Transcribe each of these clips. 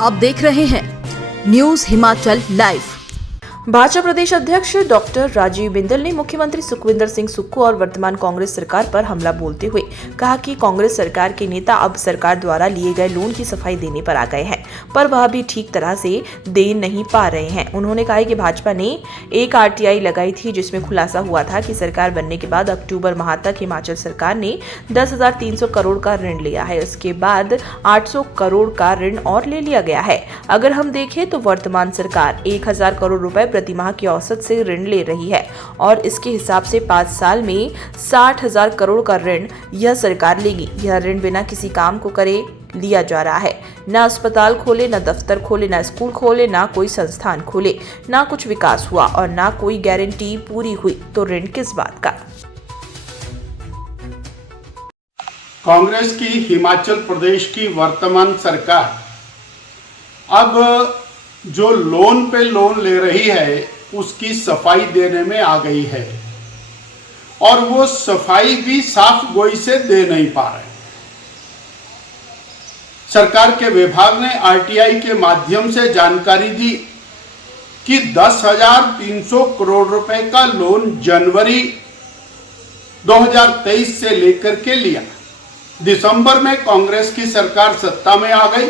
आप देख रहे हैं न्यूज हिमाचल लाइव। भाजपा प्रदेश अध्यक्ष डॉक्टर राजीव बिंदल ने मुख्यमंत्री सुखविंदर सिंह सुक्खू और वर्तमान कांग्रेस सरकार पर हमला बोलते हुए कहा कि कांग्रेस सरकार के नेता अब सरकार द्वारा लिए गए लोन की सफाई देने पर आ गए हैं, पर वह भी ठीक तरह से दे नहीं पा रहे हैं। उन्होंने कहा कि भाजपा ने एक आरटीआई लगाई थी जिसमें खुलासा हुआ था कि सरकार बनने के बाद अक्टूबर माह तक हिमाचल सरकार ने 10,300 करोड़ का ऋण लिया है। उसके बाद 800 करोड़ का ऋण और ले लिया गया है। अगर हम देखें तो वर्तमान सरकार 1,000 करोड़ रुपए प्रति माह की औसत से ऋण ले रही है और इसके हिसाब से 5 साल में 60,000 करोड़ का ऋण यह सरकार लेगी। यह ऋण बिना किसी काम को करे लिया जा रहा है। न अस्पताल खोले, न दफ्तर खोले, न स्कूल खोले, न कोई संस्थान खोले, न कुछ विकास हुआ और न कोई गारंटी पूरी हुई, तो ऋण किस बात का। कांग्रेस की हिमाचल प्रदेश की वर्तमान सरकार अब जो लोन पे लोन ले रही है उसकी सफाई देने में आ गई है और वो सफाई भी साफ गोई से दे नहीं पा रहे। सरकार के विभाग ने आरटीआई के माध्यम से जानकारी दी कि 10,300 करोड़ रुपए का लोन जनवरी 2023 से लेकर के लिया। दिसंबर में कांग्रेस की सरकार सत्ता में आ गई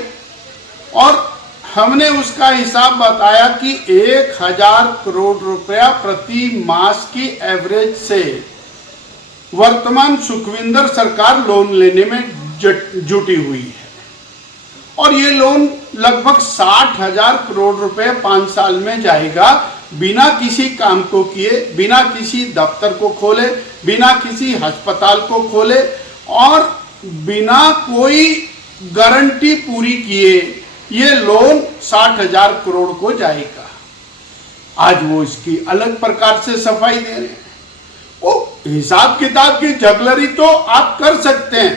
और हमने उसका हिसाब बताया कि 1,000 करोड़ रुपया प्रति मास की एवरेज से वर्तमान सुखविंदर सरकार लोन लेने में जुटी हुई है और ये लोन लगभग 60,000 करोड़ रुपए 5 साल में जाएगा, बिना किसी काम को किए, बिना किसी दफ्तर को खोले, बिना किसी अस्पताल को खोले और बिना कोई गारंटी पूरी किए ये लोन 60,000 करोड़ को जाएगा। आज वो इसकी अलग प्रकार से सफाई दे रहे हैं। वो हिसाब किताब की जगलरी तो आप कर सकते हैं,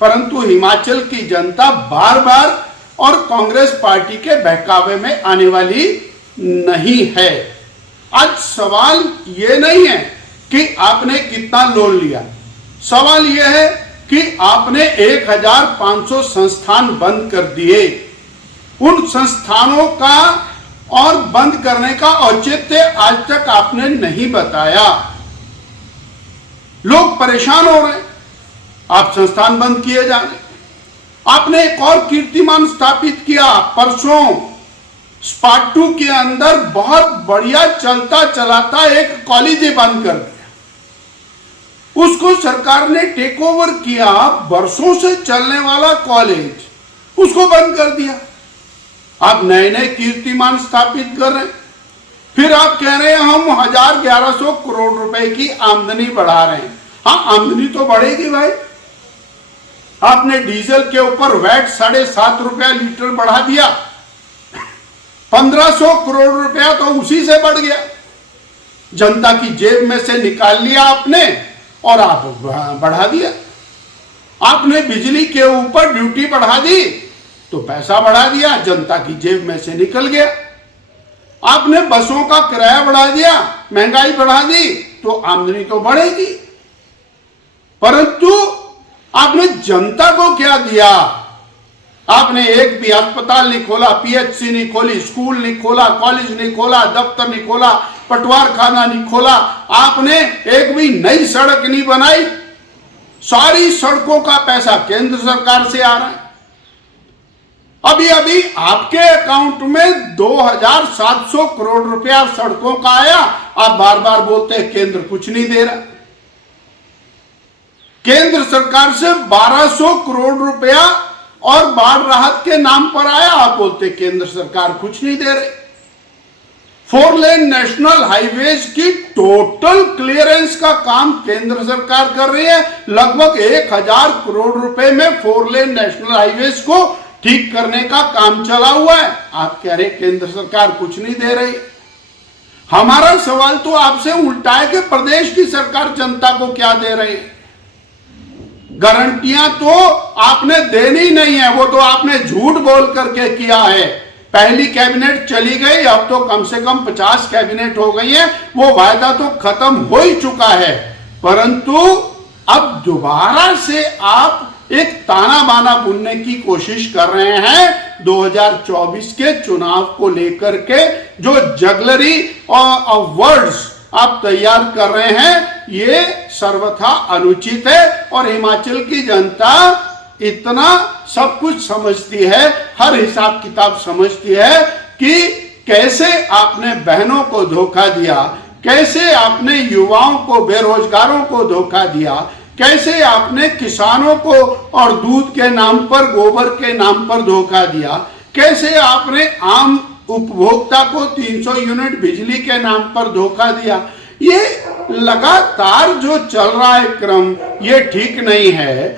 परंतु हिमाचल की जनता बार बार और कांग्रेस पार्टी के बहकावे में आने वाली नहीं है। आज सवाल ये नहीं है कि आपने कितना लोन लिया, सवाल यह है कि आपने 1,500 संस्थान बंद कर दिए। उन संस्थानों का और बंद करने का औचित्य आज तक आपने नहीं बताया। लोग परेशान हो रहे, आप संस्थान बंद किए जा रहे। आपने एक और कीर्तिमान स्थापित किया, परसों स्पाटू के अंदर बहुत बढ़िया चलता चलाता एक कॉलेज ही बंद कर दिया। उसको सरकार ने टेक ओवर किया, बरसों से चलने वाला कॉलेज उसको बंद कर दिया। आप नए नए कीर्तिमान स्थापित कर रहे हैं, फिर आप कह रहे हैं हम 1,100 करोड़ रुपए की आमदनी बढ़ा रहे हैं। हाँ, आमदनी तो बढ़ेगी भाई। आपने डीजल के ऊपर वैट 7.5 रुपया लीटर बढ़ा दिया, 1,500 करोड़ रुपया तो उसी से बढ़ गया। जनता की जेब में से निकाल लिया आपने और आप बढ़ा दिया। आपने बिजली के ऊपर ड्यूटी बढ़ा दी तो पैसा बढ़ा दिया, जनता की जेब में से निकल गया। आपने बसों का किराया बढ़ा दिया, महंगाई बढ़ा दी तो आमदनी तो बढ़ेगी, परंतु आपने जनता को क्या दिया? आपने एक भी अस्पताल नहीं खोला, पीएचसी नहीं खोली, स्कूल नहीं खोला, कॉलेज नहीं खोला, दफ्तर नहीं खोला, पटवार खाना नहीं खोला। आपने एक भी नई सड़क नहीं बनाई। सारी सड़कों का पैसा केंद्र सरकार से आ रहा है। अभी अभी आपके अकाउंट में 2,700 करोड़ रुपया सड़कों का आया। आप बार बार बोलते हैं केंद्र कुछ नहीं दे रहा। केंद्र सरकार से 1,200 करोड़ रुपया और बाढ़ राहत के नाम पर आया, आप बोलते केंद्र सरकार कुछ नहीं दे रही। 4 लेन नेशनल हाईवेज की टोटल क्लियरेंस का काम केंद्र सरकार कर रही है। लगभग 1,000 करोड़ रुपए में 4 लेन नेशनल हाईवेज को ठीक करने का काम चला हुआ है। आप कह रहे केंद्र सरकार कुछ नहीं दे रही। हमारा सवाल तो आपसे उल्टा है कि प्रदेश की सरकार जनता को क्या दे रही है। गारंटियां तो आपने देनी नहीं है, वो तो आपने झूठ बोल करके किया है। पहली कैबिनेट चली गई, अब तो कम से कम 50 कैबिनेट हो गई है। वो वायदा तो खत्म हो ही चुका है, परंतु अब दोबारा से आप एक ताना बाना बुनने की कोशिश कर रहे हैं 2024 के चुनाव को लेकर के। जो जगलरी और वर्ड्स आप तैयार कर रहे हैं ये सर्वथा अनुचित है और हिमाचल की जनता इतना सब कुछ समझती है, हर हिसाब किताब समझती है कि कैसे आपने बहनों को धोखा दिया, कैसे आपने युवाओं को, बेरोजगारों को धोखा दिया, कैसे आपने किसानों को और दूध के नाम पर, गोबर के नाम पर धोखा दिया, कैसे आपने आम उपभोक्ता को 300 यूनिट बिजली के नाम पर धोखा दिया। ये लगातार जो चल रहा है क्रम ये ठीक नहीं है।